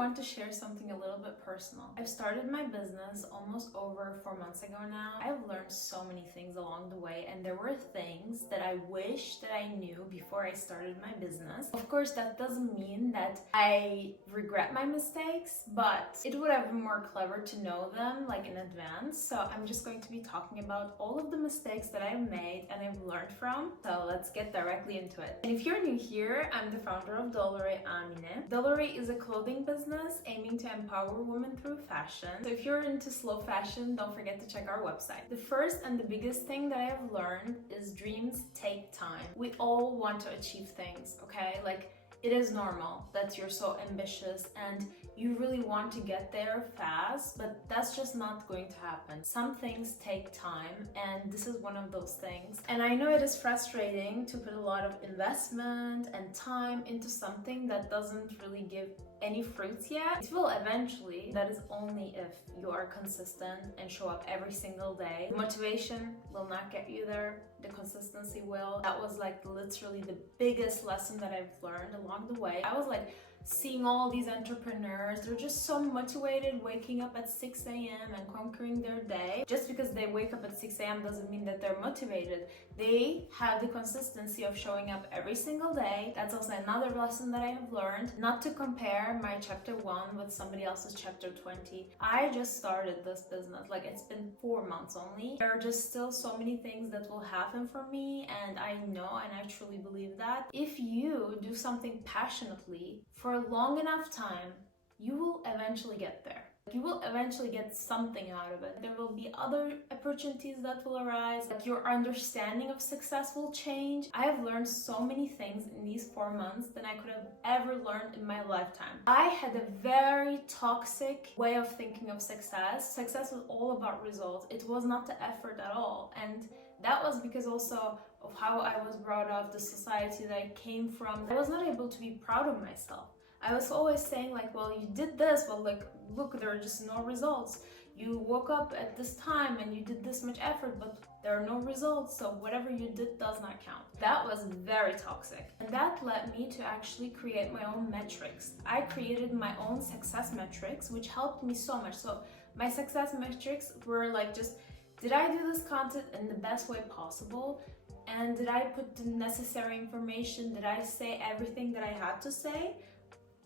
want to share something a little bit personal. I've started my business almost over 4 months ago now. I've learned so many things along the way, and there were things that I wish that I knew before I started my business. Of course, that doesn't mean that I regret my mistakes, but it would have been more clever to know them like in advance. So I'm just going to be talking about all of the mistakes that I've made and I've learned from. So let's get directly into it. And if you're new here, I'm the founder of Doleray, Amine. Doleray is a clothing business aiming to empower women through fashion. So if you're into slow fashion, don't forget to check our website. The first and the biggest thing that I have learned is dreams take time. We all want to achieve things, okay? Like, it is normal that you're so ambitious and you really want to get there fast, but that's just not going to happen. Some things take time, and this is one of those things. And I know it is frustrating to put a lot of investment and time into something that doesn't really give any fruits yet. It will eventually. That is only if you are consistent and show up every single day. The motivation will not get you there. The consistency will. That was like literally the biggest lesson that I've learned along the way. I was like seeing all these entrepreneurs, they're just so motivated, waking up at 6 a.m. and conquering their day. Just because they wake up at 6 a.m. doesn't mean that they're motivated. They have the consistency of showing up every single day. That's also another lesson that I have learned. Not to compare my chapter 1 with somebody else's chapter 20. I just started this business, like it's been 4 months only. There are just still so many things that will happen for me, and I know and I truly believe that if you do something passionately for a long enough time, you will eventually get there. You will eventually get something out of it. There will be other opportunities that will arise. Like, your understanding of success will change. I have learned so many things in these 4 months than I could have ever learned in my lifetime. I had a very toxic way of thinking of success. Success was all about results. It was not the effort at all. And that was because also of how I was brought up, the society that I came from. I was not able to be proud of myself. I was always saying like, well, you did this, well, like, look, there are just no results. You woke up at this time and you did this much effort, but there are no results, so whatever you did does not count. That was very toxic. And that led me to actually create my own metrics. I created my own success metrics, which helped me so much. So my success metrics were like, just, did I do this content in the best way possible? And did I put the necessary information? Did I say everything that I had to say?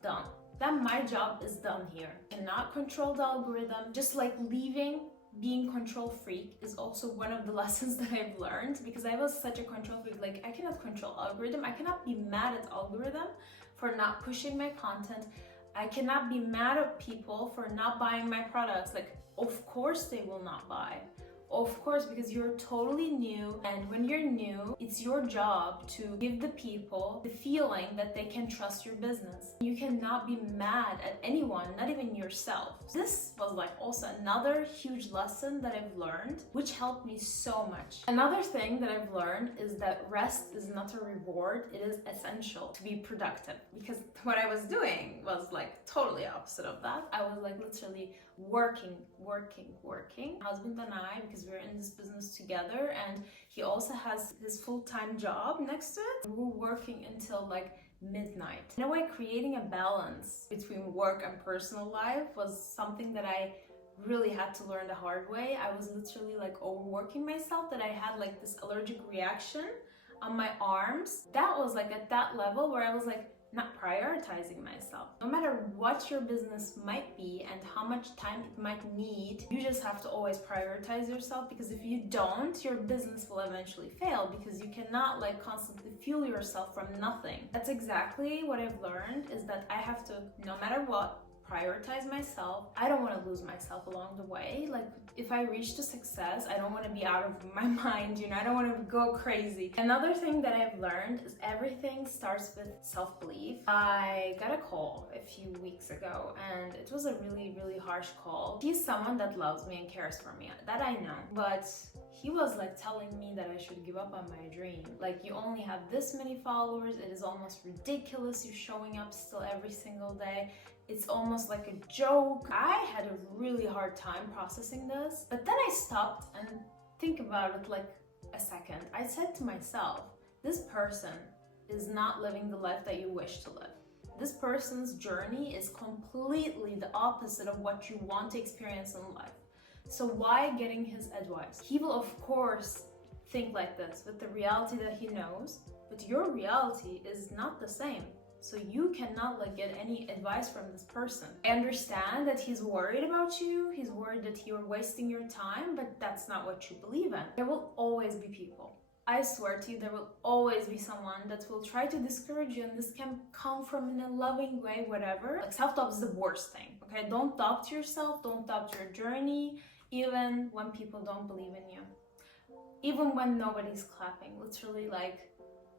Done. Then my job is done here. Cannot control the algorithm. Just like leaving being control freak is also one of the lessons that I've learned, because I was such a control freak. Like, I cannot control algorithm. I cannot be mad at algorithm for not pushing my content. I cannot be mad at people for not buying my products. Like, of course they will not buy. Of course, because you're totally new, and when you're new, it's your job to give the people the feeling that they can trust your business. You cannot be mad at anyone, not even yourself. This was like also another huge lesson that I've learned, which helped me so much. Another thing that I've learned is that rest is not a reward, it is essential to be productive. Because what I was doing was like totally opposite of that. I was like literally working. Husband and I, because we're in this business together, and he also has his full-time job next to it. We were working until like midnight. In a way, creating a balance between work and personal life was something that I really had to learn the hard way. I was literally like overworking myself, that I had like this allergic reaction on my arms. That was like at that level where I was like not prioritizing myself. No matter what your business might be and how much time it might need, you just have to always prioritize yourself, because if you don't, your business will eventually fail, because you cannot like constantly fuel yourself from nothing. That's exactly what I've learned, is that I have to, no matter what, prioritize myself. I don't want to lose myself along the way. Like, if I reach to success, I don't want to be out of my mind, you know, I don't want to go crazy. Another thing that I've learned is everything starts with self-belief. I got a call a few weeks ago, and it was a really, really harsh call. He's someone that loves me and cares for me, that I know, but he was like telling me that I should give up on my dream. Like, you only have this many followers, it is almost ridiculous you showing up still every single day. It's almost like a joke. I had a really hard time processing this, but then I stopped and think about it like a second. I said to myself, this person is not living the life that you wish to live. This person's journey is completely the opposite of what you want to experience in life. So why getting his advice? He will of course think like this with the reality that he knows, but your reality is not the same. So you cannot get any advice from this person. I understand that he's worried about you, he's worried that you're wasting your time, but that's not what you believe in. There will always be people. I swear to you, there will always be someone that will try to discourage you, and this can come from in a loving way, whatever. Self-doubt is the worst thing, okay? Don't doubt yourself, don't doubt your journey, even when people don't believe in you. Even when nobody's clapping, literally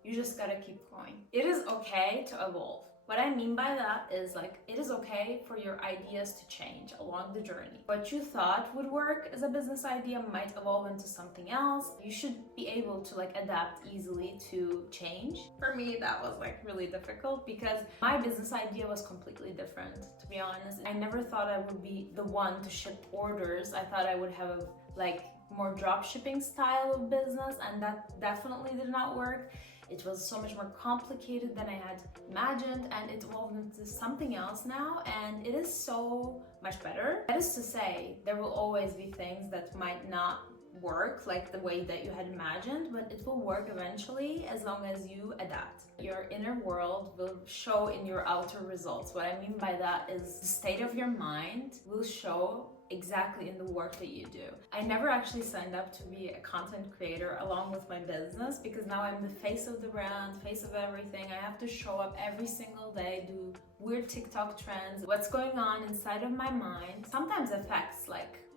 you just gotta keep going. It is okay to evolve. What I mean by that is it is okay for your ideas to change along the journey. What you thought would work as a business idea might evolve into something else. You should be able to adapt easily to change. For me, that was really difficult because my business idea was completely different, to be honest. I never thought I would be the one to ship orders. I thought I would have a more drop shipping style of business, and that definitely did not work. It was so much more complicated than I had imagined, and it evolved into something else now, and it is so much better. That is to say, there will always be things that might not work the way that you had imagined, but it will work eventually as long as you adapt. Your inner world will show in your outer results. What I mean by that is the state of your mind will show exactly in the work that you do. I never actually signed up to be a content creator along with my business because now I'm the face of the brand, face of everything. I have to show up every single day, do weird TikTok trends. What's going on inside of my mind sometimes affects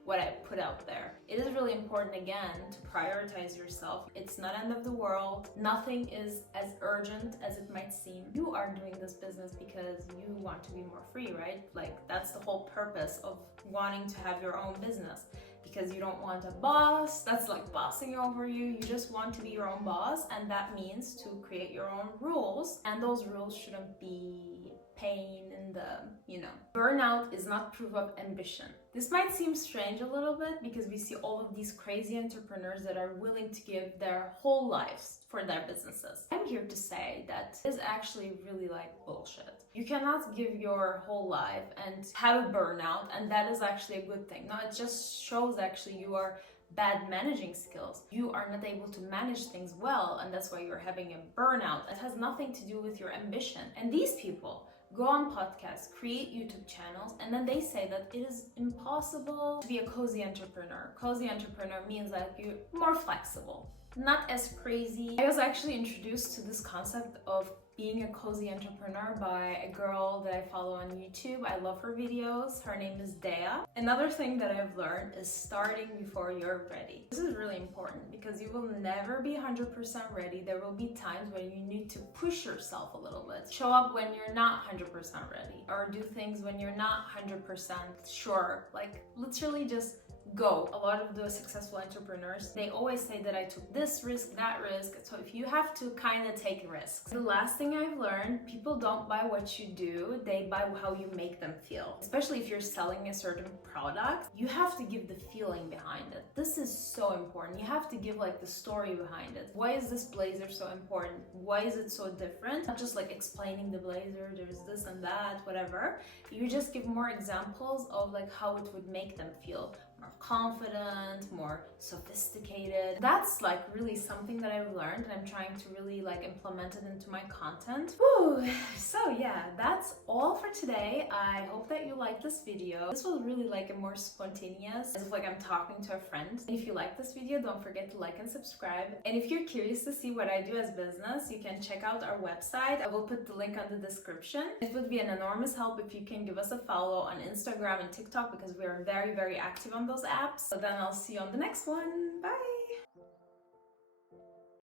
what I put out there. It is really important, again, to prioritize yourself. It's not end of the world. Nothing is as urgent as it might seem. You are doing this business because you want to be more free, right? That's the whole purpose of wanting to have your own business, because you don't want a boss that's bossing over you. You just want to be your own boss, and that means to create your own rules, and those rules shouldn't be pain and burnout is not proof of ambition. This might seem strange a little bit because we see all of these crazy entrepreneurs that are willing to give their whole lives for their businesses. I'm here to say that is actually really bullshit. You cannot give your whole life and have a burnout, and that is actually a good thing. No, it just shows actually you are bad managing skills. You are not able to manage things well, and that's why you're having a burnout. It has nothing to do with your ambition. And these people go on podcasts, create YouTube channels, and then they say that it is impossible to be a cozy entrepreneur. Cozy entrepreneur means you're more flexible, not as crazy. I was actually introduced to this concept of being a cozy entrepreneur by a girl that I follow on YouTube. I love her videos. Her name is Dea. Another thing that I've learned is starting before you're ready. This is really important because you will never be 100% ready. There will be times when you need to push yourself a little bit. Show up when you're not 100% ready, or do things when you're not 100% sure. Literally just go. A lot of the successful entrepreneurs, they always say that I took this risk, that risk. So if you have to kind of take risks. The last thing I've learned, people don't buy what you do, they buy how you make them feel. Especially if you're selling a certain product, you have to give the feeling behind it. This is so important. You have to give the story behind it. Why is this blazer so important? Why is it so different? Not just explaining the blazer, there's this and that, whatever. You just give more examples of how it would make them feel. More confident, more sophisticated. That's really something that I've learned, and I'm trying to really implement it into my content. Whew. So yeah, that's all for today. I hope that you liked this video. This was really a more spontaneous, as if I'm talking to a friend. If you like this video, don't forget to like and subscribe. And if you're curious to see what I do as business, you can check out our website. I will put the link on the description. It would be an enormous help if you can give us a follow on Instagram and TikTok, because we are very, very active on those apps. So then I'll see you on the next one. Bye!